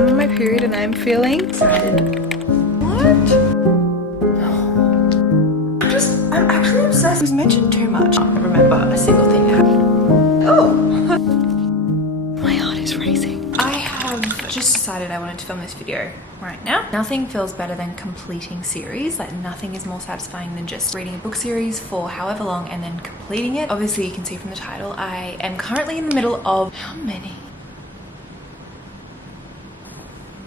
I'm on my period and I'm feeling excited. What? I'm actually obsessed. It was mentioned too much. I don't remember a single thing that happened. Oh! My heart is racing. I have just decided I wanted to film this video right now. Nothing feels better than completing series. Like nothing is more satisfying than just reading a book series for however long and then completing it. Obviously you can see from the title, I am currently in the middle of how many?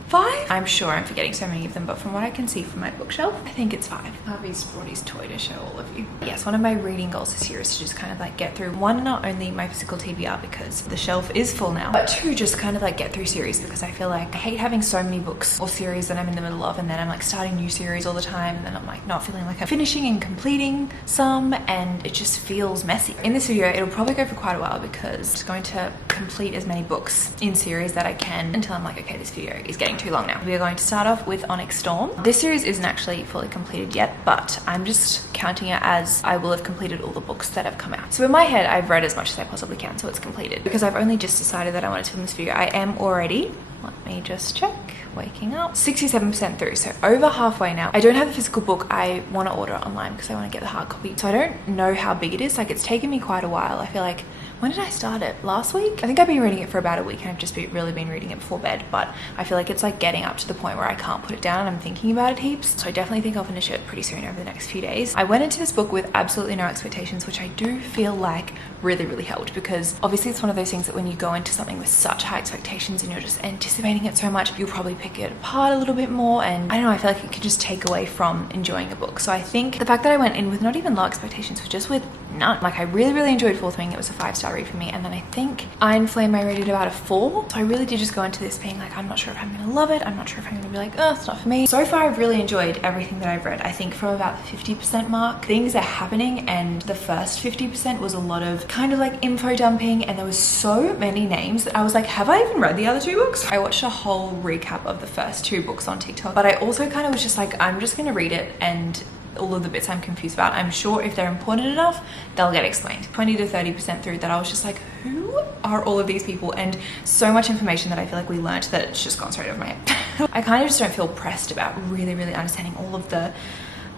5? I'm sure I'm forgetting so many of them, but from what I can see from my bookshelf, I think it's 5. Harvey's brought his toy to show all of you. Yes, one of my reading goals this year is to just kind of like get through one, not only my physical TBR because the shelf is full now, but 2, just kind of like get through series because I feel like I hate having so many books or series that I'm in the middle of and then I'm like starting new series all the time and then I'm like not feeling like I'm finishing and completing some and it just feels messy. In this video, it'll probably go for quite a while because I'm just going to complete as many books in series that I can until I'm like, okay, this video is getting too long now. We are going to start off with Onyx Storm. This series isn't actually fully completed yet, but I'm just counting it as I will have completed all the books that have come out. So in my head, I've read as much as I possibly can, so it's completed. Because I've only just decided that I wanted to film this video, I am already, let me just check, waking up, 67% through, so over halfway now. I don't have a physical book. I want to order it online because I want to get the hard copy. So I don't know how big it is. Like it's taken me quite a while. I feel like, when did I start it? Last week? I think I've been reading it for about a week and I've just really been reading it before bed, but I feel like it's like getting up to the point where I can't put it down and I'm thinking about it heaps. So I definitely think I'll finish it pretty soon over the next few days. I went into this book with absolutely no expectations, which I do feel like really helped because obviously it's one of those things that when you go into something with such high expectations and you're just anticipating it so much, you'll probably pick it apart a little bit more and I don't know, I feel like it could just take away from enjoying a book. So I think the fact that I went in with not even low expectations, but just with none. Like I really enjoyed Fourth Wing. It was a 5-star read for me, and then I think Iron Flame I rated about a 4. So I really did just go into this being like, I'm not sure if I'm gonna love it. I'm not sure if I'm gonna be like, oh, it's not for me. So far I've really enjoyed everything that I've read. I think from about the 50% mark, things are happening, and the first 50% was a lot of kind of like info dumping, and there was so many names that I was like, have I even read the other 2 books? I watched a whole recap of the first 2 books on TikTok, but I also kind of was just like, I'm just gonna read it and all of the bits I'm confused about, I'm sure if they're important enough, they'll get explained. 20 to 30% through that I was just like, who are all of these people? And so much information that I feel like we learned that it's just gone straight over my head. I kind of just don't feel pressed about really understanding all of the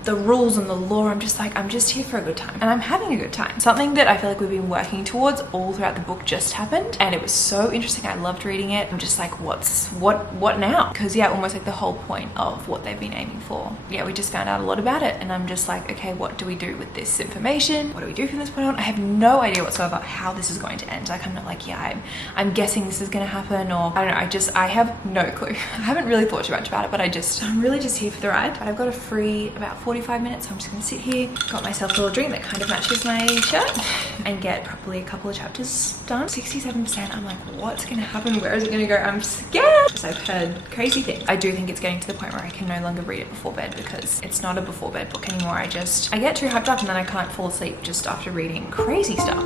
rules and the law. I'm just like, I'm just here for a good time and I'm having a good time. Something that I feel like we've been working towards all throughout the book just happened and it was so interesting. I loved reading it. I'm just like, what now? Because yeah, almost like the whole point of what they've been aiming for. Yeah, we just found out a lot about it and I'm just like, okay, what do we do with this information? What do we do from this point on? I have no idea whatsoever how this is going to end. Like I'm not like, yeah, I'm guessing this is gonna happen, or I don't know, I have no clue. I haven't really thought too much about it, but I'm really just here for the ride. But I've got a free about 45 minutes, so I'm just gonna sit here, got myself a little drink that kind of matches my shirt and get probably a couple of chapters done. 67%, I'm like, what's gonna happen? Where is it gonna go? I'm scared because I've heard crazy things. I do think it's getting to the point where I can no longer read it before bed because it's not a before bed book anymore. I get too hyped up and then I can't fall asleep just after reading crazy stuff.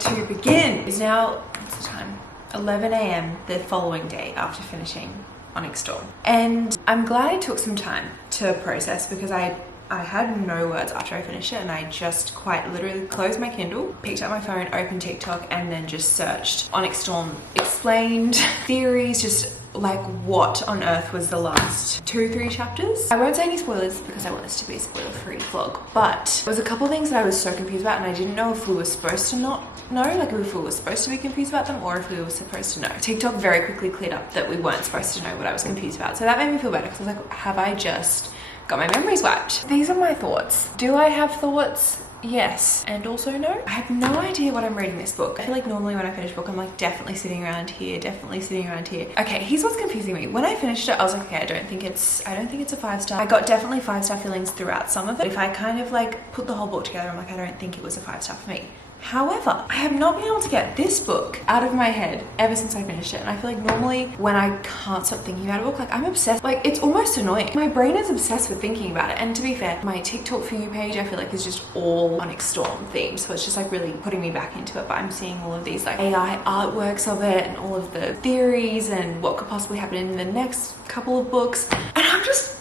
To begin is now, what's the time? 11 a.m. the following day after finishing Onyx Storm. And I'm glad I took some time to process, because I had no words after I finished it, and I just quite literally closed my Kindle, picked up my phone, opened TikTok, and then just searched Onyx Storm explained, theories, just like what on earth was the last 2-3 chapters. I won't say any spoilers because I want this to be a spoiler-free vlog, but there was a couple things that I was so confused about, and I didn't know if we were supposed to not know, like if we were supposed to be confused about them or if we were supposed to know. TikTok very quickly cleared up that we weren't supposed to know what I was confused about, so that made me feel better, because I was like, have I just got my memories wiped? These are my thoughts. Do I have thoughts? Yes, and also no. I have no idea what I'm reading this book. I feel like normally when I finish a book, I'm like definitely sitting around here, definitely sitting around here. Okay, here's what's confusing me. When I finished it, I was like, okay, I don't think it's a 5-star. I got definitely 5-star feelings throughout some of it. If I kind of like put the whole book together, I'm like, I don't think it was a 5-star for me. However, I have not been able to get this book out of my head ever since I finished it. And I feel like normally when I can't stop thinking about a book, like I'm obsessed, like it's almost annoying. My brain is obsessed with thinking about it. And to be fair, my TikTok For You page, I feel like is just all Onyx Storm themed. So it's just like really putting me back into it. But I'm seeing all of these like AI artworks of it and all of the theories and what could possibly happen in the next couple of books. And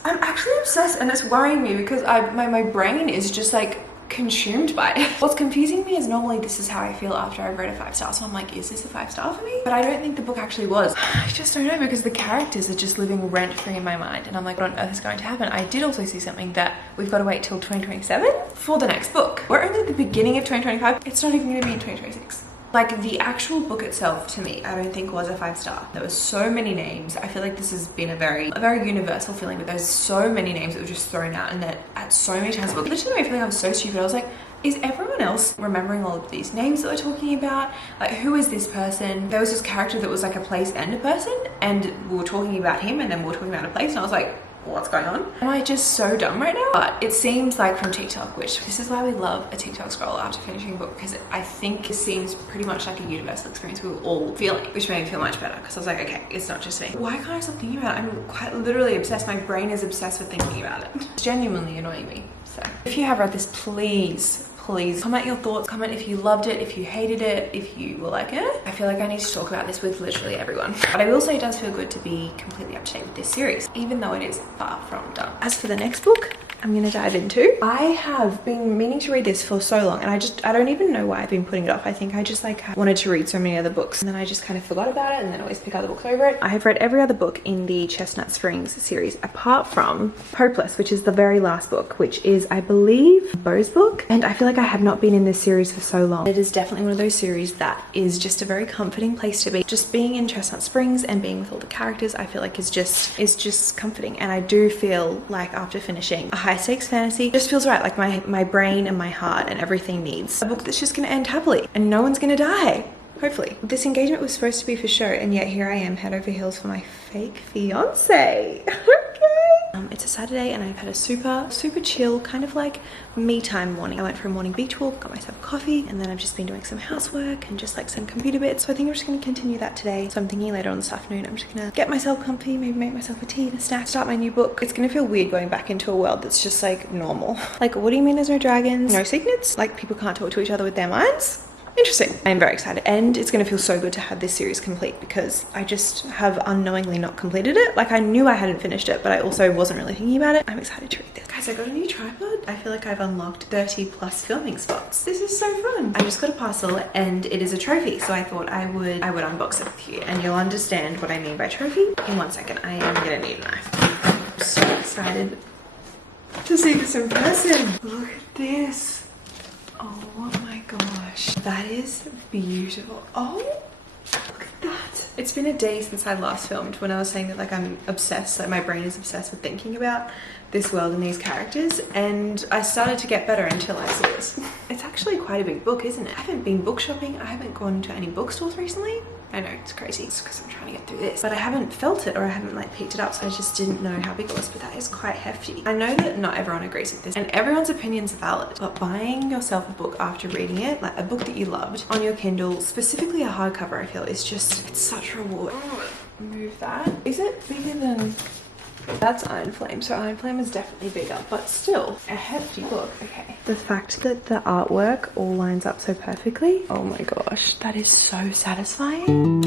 I'm actually obsessed, and it's worrying me because my brain is just like consumed by it. What's confusing me is normally this is how I feel after I've read a 5-star, so I'm like, is this a 5-star for me? But I don't think the book actually was. I just don't know, because the characters are just living rent-free in my mind, and I'm like, what on earth is going to happen? I did also see something that we've got to wait till 2027 for the next book. We're only at the beginning of 2025. It's not even going to be in 2026. Like the actual book itself, to me, I don't think was a 5-star. There were so many names. I feel like this has been a very universal feeling, but there's so many names that were just thrown out, and that at so many times the book literally made me feel like I was so stupid. I was like, is everyone else remembering all of these names that we're talking about? Like, who is this person? There was this character that was like a place and a person, and we were talking about him, and then we were talking about a place, and I was like, what's going on? Am I just so dumb right now? But it seems like from TikTok, which this is why we love a TikTok scroll after finishing a book, because I think it seems pretty much like a universal experience we were all feeling, which made me feel much better, because I was like, okay, it's not just me. Why can't I stop thinking about it? I'm quite literally obsessed. My brain is obsessed with thinking about it. It's genuinely annoying me. So if you have read this, please comment your thoughts. Comment if you loved it, if you hated it, if you were like, eh. I feel like I need to talk about this with literally everyone. But I will say it does feel good to be completely up to date with this series, even though it is far from done. As for the next book I'm gonna dive into, I have been meaning to read this for so long, and I don't even know why I've been putting it off. I think I just like wanted to read so many other books, and then I just kind of forgot about it, and then always pick other books over it. I have read every other book in the Chestnut Springs series apart from Hopeless, which is the very last book, which is, I believe, Beau's book. And I feel like I have not been in this series for so long. It is definitely one of those series that is just a very comforting place to be. Just being in Chestnut Springs and being with all the characters, I feel like is just comforting. And I do feel like after finishing a high stakes fantasy, it just feels right. Like my brain and my heart and everything needs a book that's just gonna end happily and no one's gonna die. Hopefully. This engagement was supposed to be for show, and yet here I am head over heels for my fake fiance. It's a Saturday, and I've had a super chill kind of like me time morning. I went for a morning beach walk, got myself coffee, and then I've just been doing some housework and just like some computer bits. So I think I'm just going to continue that today. So I'm thinking later on this afternoon, I'm just going to get myself comfy, maybe make myself a tea and a snack, start my new book. It's going to feel weird going back into a world that's just like normal. Like, what do you mean there's no dragons? No signets? Like, people can't talk to each other with their minds? Interesting. I'm very excited, and it's going to feel so good to have this series complete, because I just have unknowingly not completed it. Like, I knew I hadn't finished it, but I also wasn't really thinking about it. I'm excited to read this. Guys, I got a new tripod. I feel like I've unlocked 30 plus filming spots. This is so fun. I just got a parcel, and it is a trophy, so I thought I would unbox it with you, and you'll understand what I mean by trophy in 1 second. I am gonna need a knife. I'm so excited to see this in person. Look at this. Oh my gosh, that is beautiful. Oh, look at that. It's been a day since I last filmed, when I was saying that like I'm obsessed, like my brain is obsessed with thinking about this world and these characters, and I started to get better until I saw this. It's actually quite a big book, isn't it? I haven't been book shopping, I haven't gone to any bookstores recently. I know, it's crazy. It's because I'm trying to get through this. But I haven't felt it, or I haven't like picked it up, so I just didn't know how big it was, but that is quite hefty. I know that not everyone agrees with this, and everyone's opinions are valid, but buying yourself a book after reading it, like a book that you loved, on your Kindle, specifically a hardcover, I feel, is just, it's such a reward. Move that. Is it bigger than... That's Iron Flame, so Iron Flame is definitely bigger, but still a hefty book. Okay. The fact that the artwork all lines up so perfectly, oh my gosh, that is so satisfying.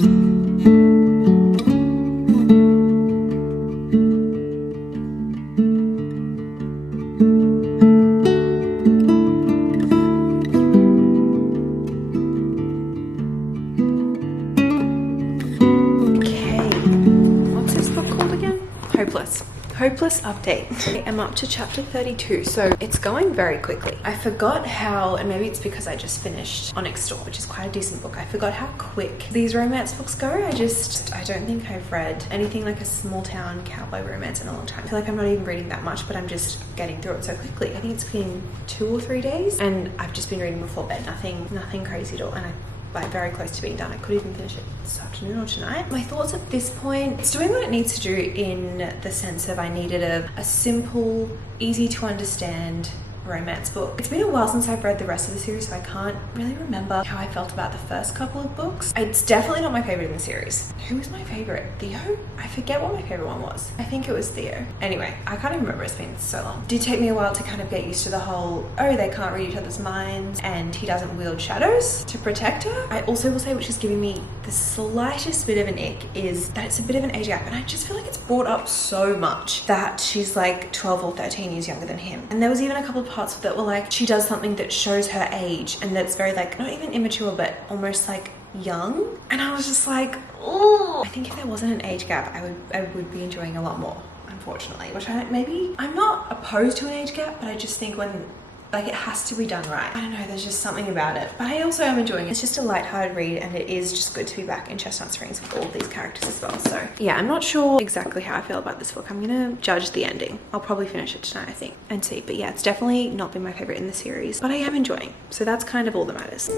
Hopeless update. I'm up to chapter 32, so it's going very quickly. I forgot how, and maybe it's because I just finished Onyx Storm, which is quite a decent book. I forgot how quick these romance books go. I don't think I've read anything like a small town cowboy romance in a long time. I feel like I'm not even reading that much, but I'm just getting through it so quickly. I think it's been 2 or 3 days, and I've just been reading before bed. Nothing crazy at all, and I'm like very close to being done. I could even finish it this afternoon or tonight. My thoughts at this point, it's doing what it needs to do in the sense of I needed a simple, easy to understand romance book. It's been a while since I've read the rest of the series, so I can't really remember how I felt about the first couple of books. It's definitely not my favorite in the series. Who was my favorite? Theo? I forget what my favorite one was. I think it was Theo. Anyway, I can't even remember, it's been so long. It did take me a while to kind of get used to the whole, oh, they can't read each other's minds and he doesn't wield shadows to protect her. I also will say, which is giving me the slightest bit of an ick, is that it's a bit of an age gap, and I just feel like it's brought up so much that she's like 12 or 13 years younger than him. And there was even a couple of parts that were like, she does something that shows her age and that's very like, not even immature, but almost like young. And I was just like, oh, I think if there wasn't an age gap, I would be enjoying a lot more, unfortunately. Which I'm not opposed to an age gap, but I just think when like it has to be done right. I don't know, there's just something about it. But I also am enjoying it. It's just a light-hearted read, and it is just good to be back in Chestnut Springs with all of these characters as well. So yeah, I'm not sure exactly how I feel about this book. I'm gonna judge the ending. I'll probably finish it tonight, I think, and see. But yeah, it's definitely not been my favorite in the series, but I am enjoying. So that's kind of all that matters.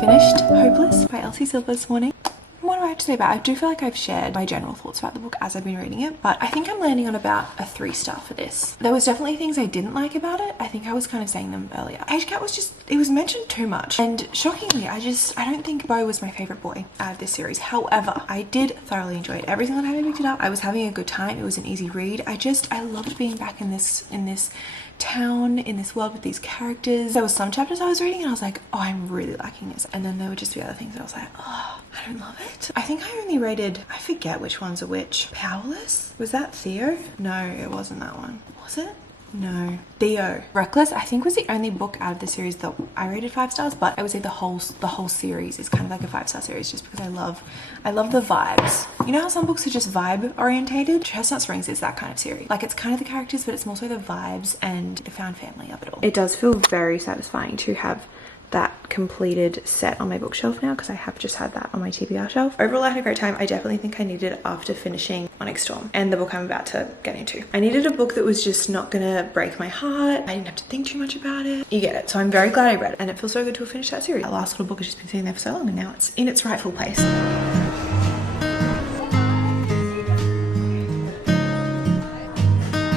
Finished Hopeless by Elsie Silver this morning. What do I have to say about it? I do feel like I've shared my general thoughts about the book as I've been reading it, but I think I'm landing on about a 3-star for this. There was definitely things I didn't like about it. I think I was kind of saying them earlier. Age gap was just, it was mentioned too much. And shockingly, I don't think Beau was my favorite boy out of this series. However, I did thoroughly enjoy it. Every single time I picked it up, I was having a good time. It was an easy read. I loved being back in this town, in this world with these characters. There were some chapters I was reading and I was like, oh, I'm really liking this. And then there would just be other things that I was like, oh, I don't love it. I think I only rated, I forget which ones are which. Powerless? Was that Theo? No, it wasn't that one. Was it? No. Theo. Reckless, I think, was the only book out of the series that I rated 5 stars, but I would say the whole series is kind of like a 5-star series just because I love the vibes. You know how some books are just vibe orientated? Chestnut Springs is that kind of series. Like, it's kind of the characters, but it's more so the vibes and the found family of it all. It does feel very satisfying to have that completed set on my bookshelf now, because I have just had that on my TBR shelf. Overall, I had a great time. I definitely think I needed it after finishing Onyx Storm and the book I'm about to get into. I needed a book that was just not gonna break my heart. I didn't have to think too much about it. You get it. So I'm very glad I read it, and it feels so good to have finished that series. That last little book has just been sitting there for so long, and now it's in its rightful place.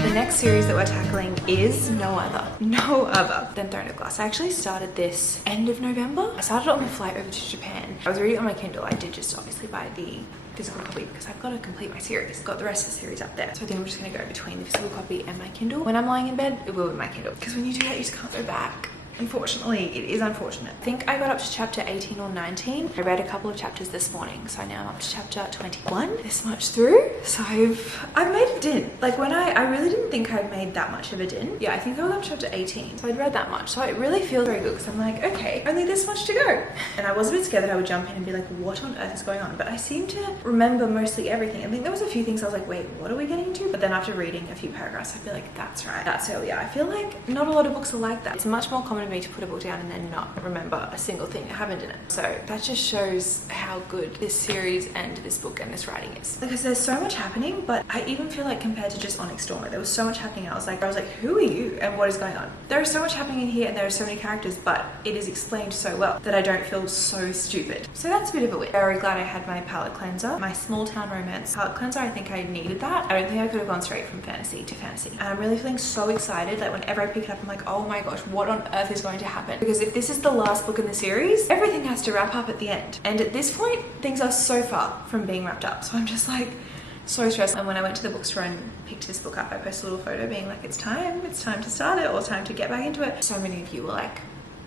The next series that we're tackling is no other than Throne of Glass. I actually started this end of November. I started it on my flight over to Japan. I was reading it on my Kindle. I did just obviously buy the physical copy because I've got to complete my series. Got the rest of the series up there. So I think I'm just going to go between the physical copy and my Kindle. When I'm lying in bed, it will be my Kindle. Because when you do that, you just can't go back. Unfortunately, it is unfortunate. I think I got up to chapter 18 or 19. I read a couple of chapters this morning, so now I'm up to chapter 21. This much through, so I've made a dent. Like, when I really didn't think I'd made that much of a dent. Yeah, I think I was up to chapter 18, so I'd read that much. So it really feels very good because I'm like, okay, only this much to go. And I was a bit scared that I would jump in and be like, what on earth is going on? But I seem to remember mostly everything. I think there was a few things I was like, wait, what are we getting into? But then after reading a few paragraphs, I'd be like, that's right. That's it. Yeah, I feel like not a lot of books are like that. It's much more common to me to put a book down and then not remember a single thing that happened in it. So that just shows how good this series and this book and this writing is. Because there's so much happening, but I even feel like compared to just Onyx Storm, there was so much happening. I was like, who are you and what is going on? There is so much happening in here and there are so many characters, but it is explained so well that I don't feel so stupid. So that's a bit of a win. Very glad I had my palette cleanser, my small town romance palette cleanser. I think I needed that. I don't think I could have gone straight from fantasy to fantasy. And I'm really feeling so excited that whenever I pick it up, I'm like, oh my gosh, what on earth is going to happen? Because if this is the last book in the series, everything has to wrap up at the end. And at this point, things are so far from being wrapped up. So I'm just like, So stressed. And when I went to the bookstore and picked this book up, I posted a little photo being like, it's time to start it, or time to get back into it. So many of you were like,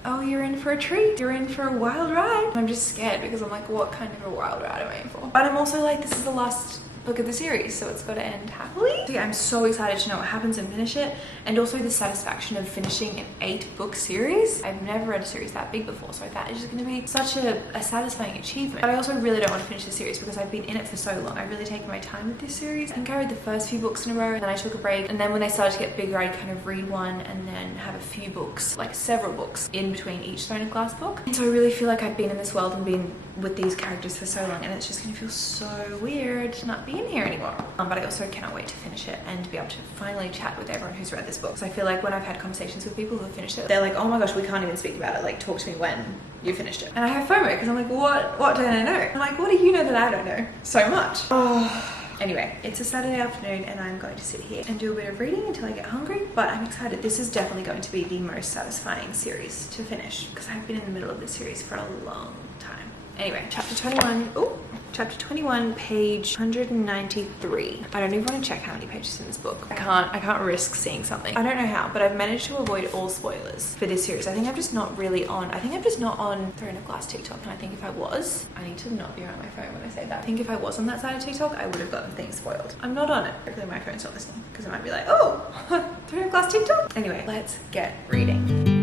oh, you're in for a treat, you're in for a wild ride. I'm just scared because I'm like, what kind of a wild ride am I in for? But I'm also like, this is the last book of the series, so it's got to end happily. So yeah, I'm so excited to know what happens and finish it, and also the satisfaction of finishing an 8-book series. I've never read a series that big before, so that is just going to be such a satisfying achievement. But I also really don't want to finish the series because I've been in it for so long. I've really taken my time with this series. I think I read the first few books in a row, and then I took a break, and then when they started to get bigger, I'd kind of read one and then have a few books, like several books in between each Throne of Glass book. And so I really feel like I've been in this world and been with these characters for so long, and it's just gonna feel so weird to not be in here anymore. But I also cannot wait to finish it and be able to finally chat with everyone who's read this book. So I feel like when I've had conversations with people who have finished it, they're like, oh my gosh, we can't even speak about it, like talk to me when you finished it. And I have FOMO because I'm like, what don't I know? I'm like, what do you know that I don't know? So much. Oh. Anyway, it's a Saturday afternoon and I'm going to sit here and do a bit of reading until I get hungry, but I'm excited. This is definitely going to be the most satisfying series to finish because I've been in the middle of this series for a long time. Anyway, chapter 21, chapter 21, page 193. I don't even want to check how many pages in this book. I can't risk seeing something. I don't know how, but I've managed to avoid all spoilers for this series. I think I'm just not really on, Throne of Glass TikTok, and I think if I was, I need to not be around my phone when I say that. I think if I was on that side of TikTok, I would have gotten things spoiled. I'm not on it. Hopefully my phone's not listening, because it might be like, oh, Throne of Glass TikTok. Anyway, let's get reading.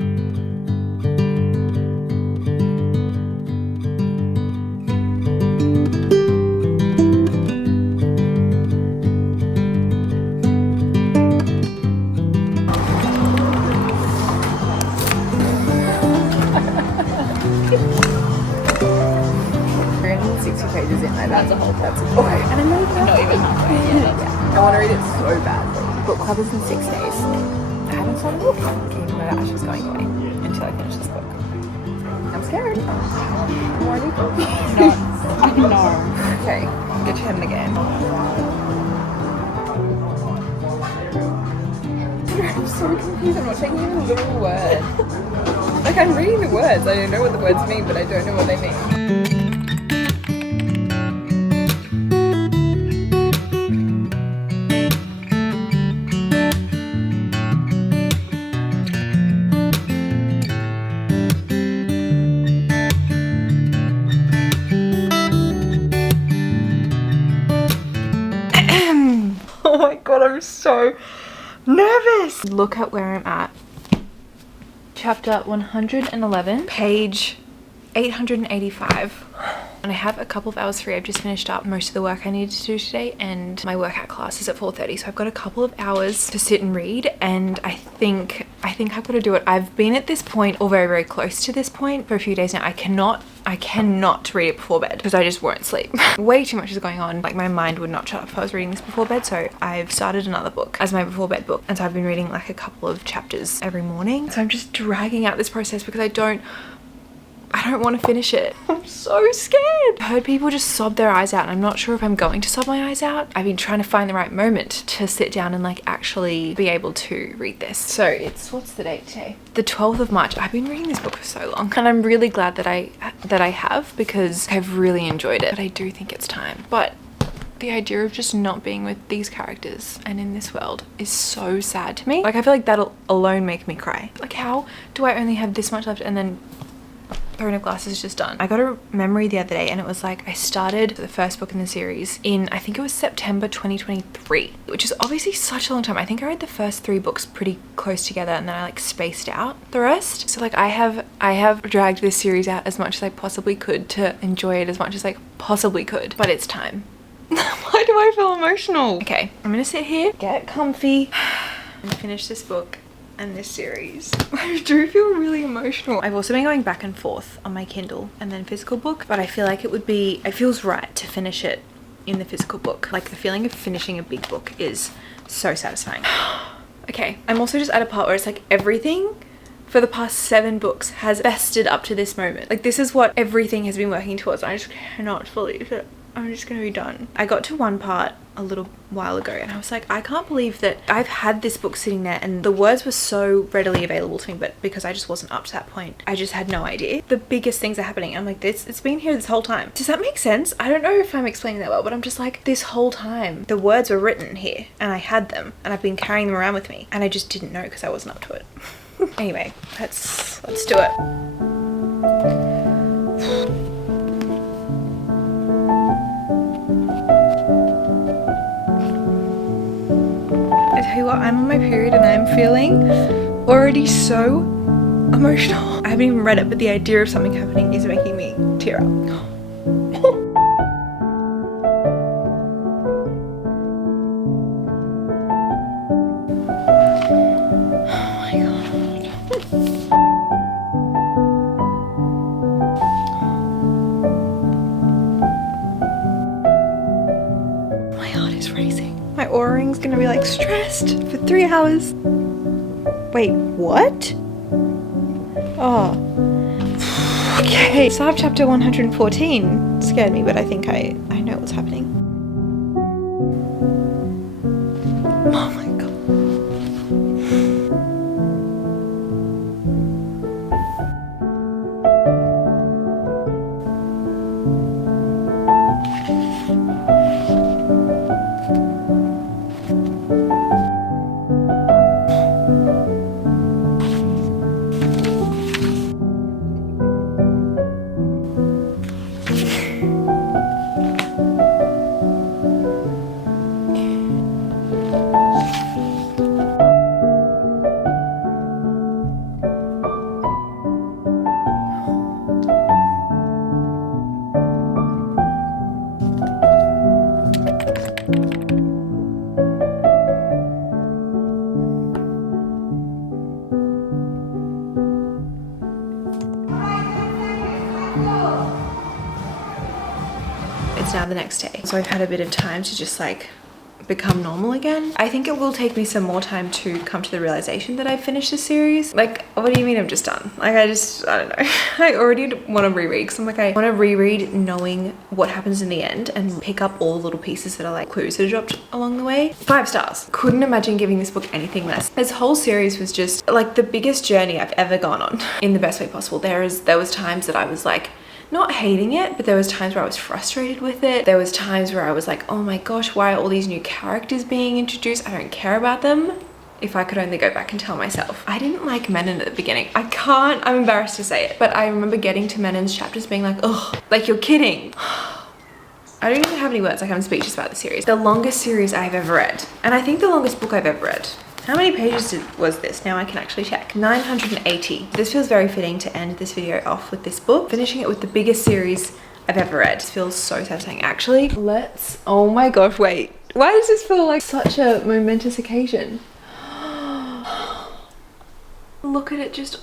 And I'm not even halfway. Yeah, I want to read it so badly. Book club is in 6 days. I haven't started looking. Even though Ash is going away until I finish this book. I'm scared. More people? No. Okay, get your head in the game. I'm so confused. I'm not taking even a little word. Like, I'm reading the words. I know what the words mean, but I don't know what they mean. Oh my god, I'm so nervous. Look at where I'm at. Chapter 111, page 885. And I have a couple of hours free. I've just finished up most of the work I needed to do today, and my workout class is at 4:30, so I've got a couple of hours to sit and read, and I think I've got to do it. I've been at this point, or very, very close to this point, for a few days now. I cannot read it before bed because I just won't sleep. Way too much is going on. Like, my mind would not shut up if I was reading this before bed, so I've started another book as my before bed book, and so I've been reading like a couple of chapters every morning. So I'm just dragging out this process because I don't want to finish it. I'm so scared. I heard people just sob their eyes out, and I'm not sure if I'm going to sob my eyes out. I've been trying to find the right moment to sit down and like actually be able to read this. So it's, what's the date today? The 12th of March. I've been reading this book for so long, and I'm really glad that I have, because I've really enjoyed it. But I do think it's time. But the idea of just not being with these characters and in this world is so sad to me. Like, I feel like that'll alone make me cry. Like, how do I only have this much left and then Throne of Glass is just done? I got a memory the other day, and it was like, I started the first book in the series in, I think it was September 2023, which is obviously such a long time. I think I read the first 3 books pretty close together, and then I like spaced out the rest. So like, I have dragged this series out as much as I possibly could to enjoy it as much as I possibly could, but it's time. Why do I feel emotional? Okay, I'm gonna sit here, get comfy, and finish this book and this series. I do feel really emotional. I've also been going back and forth on my Kindle and then physical book, but I feel like it feels right to finish it in the physical book. Like, the feeling of finishing a big book is so satisfying. Okay, I'm also just at a part where it's like everything for the past 7 books has vested up to this moment. Like, this is what everything has been working towards, and I just cannot believe it. I'm just gonna be done. I got to one part a little while ago and I was like, I can't believe that I've had this book sitting there and the words were so readily available to me, but because I just wasn't up to that point, I just had no idea. The biggest things are happening. I'm like, it's been here this whole time. Does that make sense? I don't know if I'm explaining that well, but I'm just like, this whole time the words were written here and I had them and I've been carrying them around with me and I just didn't know because I wasn't up to it. Anyway, let's do it. I tell you what, I'm on my period and I'm feeling already so emotional. I haven't even read it, but the idea of something happening is making me tear up. My aura ring's gonna be like stressed for 3 hours. Wait, what? Oh. Okay. Start of chapter 114 scared me, but I think I know what's happening. Oh my god. It's now the next day, so I've had a bit of time to just like become normal again. I think it will take me some more time to come to the realization that I've finished this series. Like, what do you mean I'm just done? Like, I don't know. I already want to reread because I'm like, I want to reread knowing what happens in the end and pick up all the little pieces that are like clues that are dropped along the way. 5 stars. Couldn't imagine giving this book anything less. This whole series was just like the biggest journey I've ever gone on in the best way possible. There was times that I was like, not hating it, but there was times where I was frustrated with it. There was times where I was like, oh my gosh, why are all these new characters being introduced? I don't care about them. If I could only go back and tell myself. I didn't like Menon at the beginning. I'm embarrassed to say it, but I remember getting to Menon's chapters being like, ugh, like you're kidding. I don't even have any words, like I'm speechless about the series. The longest series I've ever read. And I think the longest book I've ever read. How many pages was this? Now I can actually check. 980. This feels very fitting to end this video off with this book. Finishing it with the biggest series I've ever read. This feels so satisfying. Actually, oh my gosh, wait. Why does this feel like such a momentous occasion? Look at it,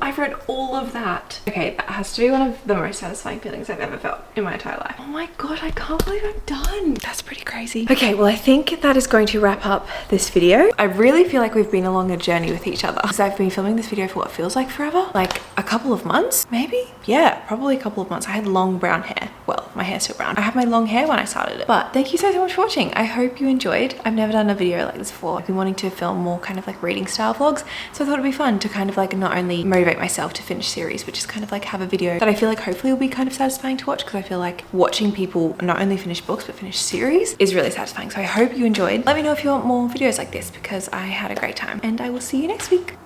I've read all of that. Okay, that has to be one of the most satisfying feelings I've ever felt in my entire life. Oh my god, I can't believe I'm done. That's pretty crazy. Okay, well I think that is going to wrap up this video. I really feel like we've been along a journey with each other because I've been filming this video for what feels like forever. Like a couple of months, maybe? Yeah, probably a couple of months. I had long brown hair. Well, my hair's still brown. I had my long hair when I started it. But thank you so much for watching. I hope you enjoyed. I've never done a video like this before. I've been wanting to film more kind of like reading style vlogs, so I thought it'd be fun to kind of like not only motivate myself to finish series, but just kind of like have a video that I feel like hopefully will be kind of satisfying to watch, because I feel like watching people not only finish books but finish series is really satisfying. So I hope you enjoyed. Let me know if you want more videos like this because I had a great time, and I will see you next week.